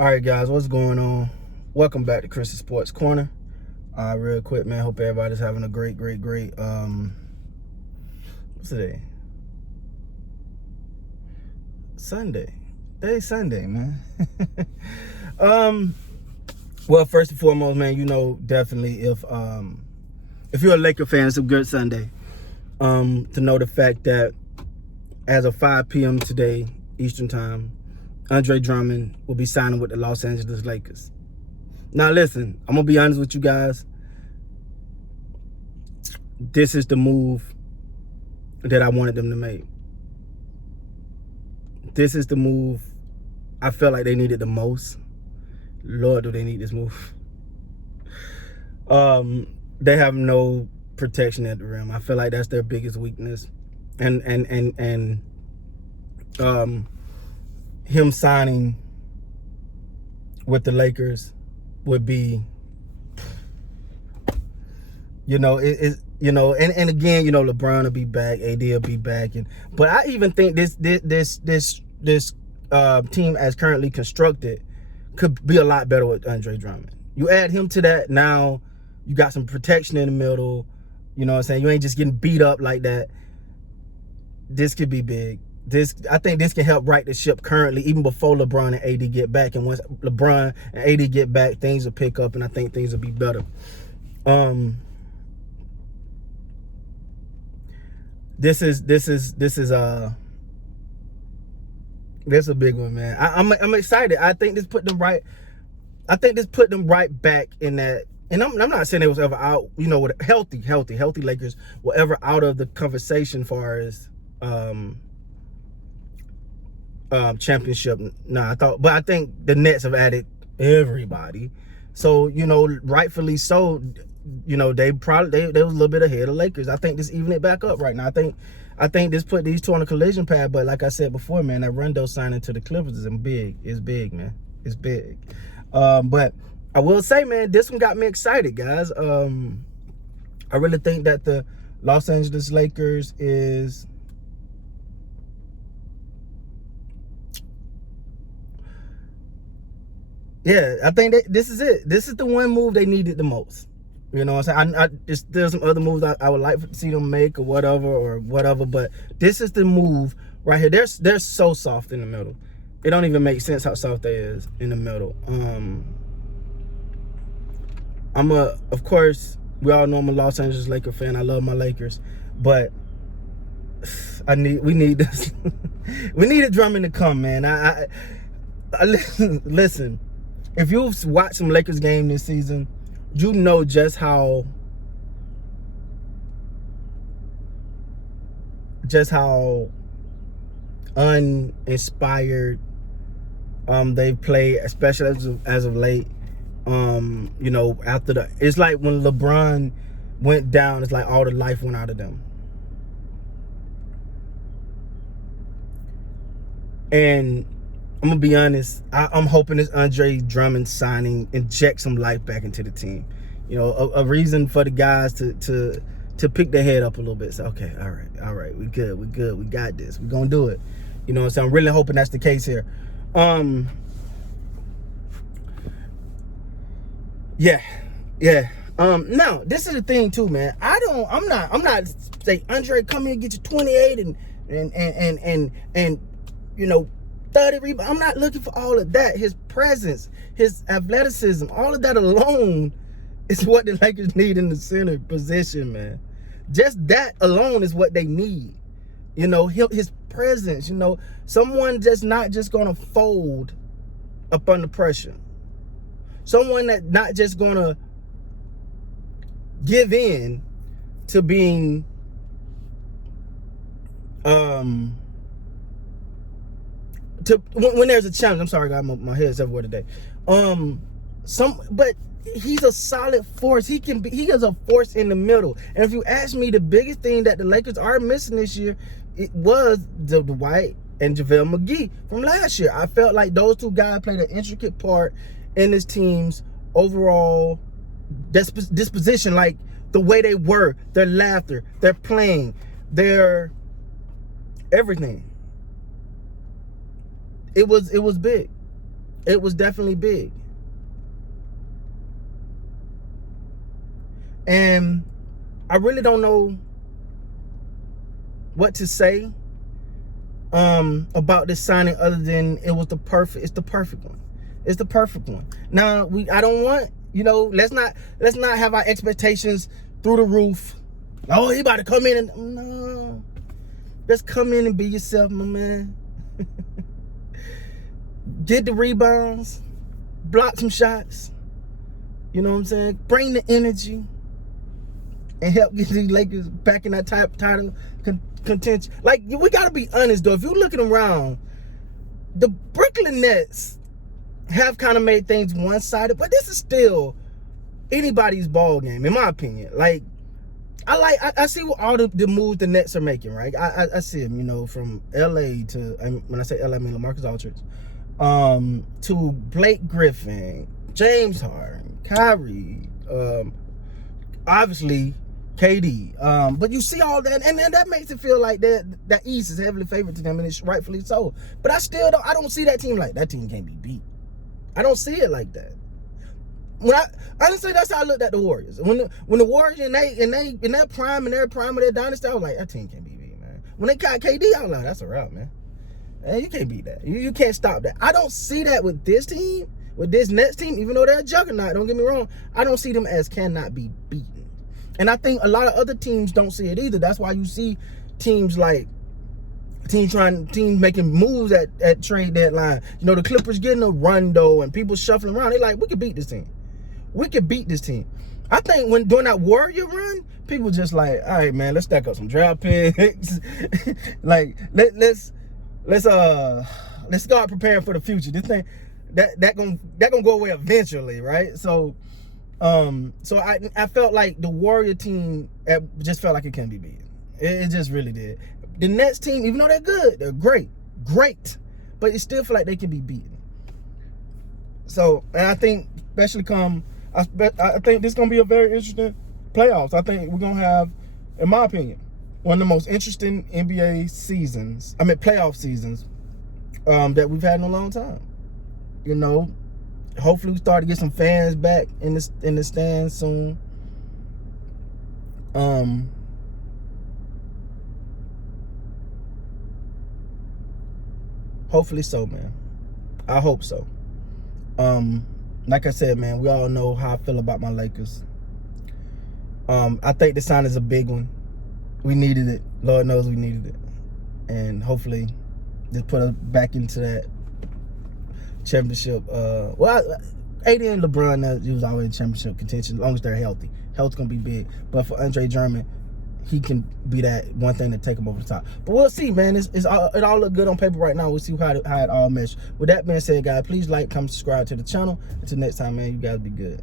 All right, guys, what's going on? Welcome back to Chris's Sports Corner. Real quick, man. Hope everybody's having a great. What's today? Sunday. Today's Sunday, man. Well, first and foremost, man, you know definitely if you're a Laker fan, it's a good Sunday. To know the fact that as of 5 p.m. today, Eastern Time, Andre Drummond will be signing with the Los Angeles Lakers. Now, listen, I'm going to be honest with you guys. This is the move that I wanted them to make. This is the move I felt like they needed the most. Lord, do they need this move. They have no protection at the rim. I feel like that's their biggest weakness. And him signing with the Lakers would be, and again, LeBron will be back, AD will be back, but I even think this team as currently constructed could be a lot better with Andre Drummond. You add him to that, now you got some protection in the middle. You know what I'm saying? You ain't just getting beat up like that. This could be big. I think this can help right the ship currently, even before LeBron and AD get back. And once LeBron and AD get back, things will pick up, and I think things will be better. This is a big one, man. I'm excited. I think this put them right. I think this put them right back in that. And I'm not saying they was ever out. With healthy Lakers were ever out of the conversation far as championship. But I think the Nets have added everybody, so rightfully so. They was a little bit ahead of Lakers. I think this even it back up right now. I think this put these two on a collision pad. But like I said before, man, that Rondo signing to the Clippers is big. It's big, man. It's big. But I will say, man, this one got me excited, guys. I really think that the Los Angeles Lakers is I think this is it. This is the one move they needed the most. You know what I'm saying? There's some other moves I would like to see them make or whatever, but this is the move right here. They're so soft in the middle. It don't even make sense how soft they is in the middle. Of course, we all know I'm a Los Angeles Laker fan. I love my Lakers, but we need this. We needed Drummond to come, man. I listen. If you've watched some Lakers game this season, you know just how uninspired they've played, especially as of late. It's like when LeBron went down, it's like all the life went out of them. And I'm gonna be honest, I'm hoping this Andre Drummond signing injects some life back into the team. A reason for the guys to pick their head up a little bit. So, okay, all right, we good, we got this, we're gonna do it. So I'm really hoping that's the case here. Now this is the thing too, man. I'm not say Andre, come here and get you 28 and 30 rebounds. I'm not looking for all of that. His presence, his athleticism, all of that alone is what the Lakers need in the center position, man. Just that alone is what they need. His presence, someone that's not just gonna fold up under pressure. Someone that not just gonna give in to being when there's a challenge. I'm sorry, guys, my head's everywhere today. But he's a solid force. He is a force in the middle. And if you ask me, the biggest thing that the Lakers are missing this year, it was the Dwight and JaVale McGee from last year. I felt like those two guys played an intricate part in this team's overall disposition, like the way they were, their laughter, their playing, their everything. It was big. It was definitely big. And I really don't know what to say about this signing other than it's the perfect one. It's the perfect one. Now, I don't want, let's not have our expectations through the roof. Oh, he about to come in and no. Just come in and be yourself, my man. Get the rebounds, block some shots. You know what I'm saying? Bring the energy and help get these Lakers back in that title contention. Like, we gotta be honest though. If you're looking around, the Brooklyn Nets have kind of made things one-sided, but this is still anybody's ball game, in my opinion. Like, I see what all the moves the Nets are making, right? I see them, from LA to, when I say LA, I mean LaMarcus Aldridge, to Blake Griffin, James Harden, Kyrie, obviously KD. But you see all that, and then that makes it feel like that East is heavily favored to them, and it's rightfully so. But I don't see that team like that. Team can't be beat. I don't see it like that. Honestly, that's how I looked at the Warriors. When the Warriors in their prime of their dynasty, I was like, that team can't be beat, man. When they got KD, I was like, that's a route, man. You can't beat that. You can't stop that. I don't see that with this team, with this Nets team, even though they're a juggernaut. Don't get me wrong. I don't see them as cannot be beaten, and I think a lot of other teams don't see it either. That's why you see teams making moves at trade deadline. The Clippers getting a Rondo and people shuffling around. They're like, we can beat this team. We can beat this team. I think when during that Warrior run, people just like, all right, man, let's stack up some draft picks. Like, let's start preparing for the future. This thing that gonna go away eventually, right? So I felt like the Warrior team just felt like it couldn't be beaten. It just really did. The Nets team, even though they're good, they're great, but it still feel like they can be beaten. So, and I think especially I think this is gonna be a very interesting playoffs. I think we're gonna have, in my opinion, one of the most interesting NBA seasons. Playoff seasons that we've had in a long time. Hopefully we start to get some fans back in the stands soon. Hopefully so, man. I hope so. Like I said, man, we all know how I feel about my Lakers. I think the sign is a big one. We needed it. Lord knows we needed it. And hopefully just put us back into that championship. AD and LeBron, he was always in championship contention as long as they're healthy. Health's going to be big. But for Andre Drummond, he can be that one thing to take him over the top. But we'll see, man. It all look good on paper right now. We'll see how it all meshes. With that being said, guys, please like, comment, subscribe to the channel. Until next time, man, you guys be good.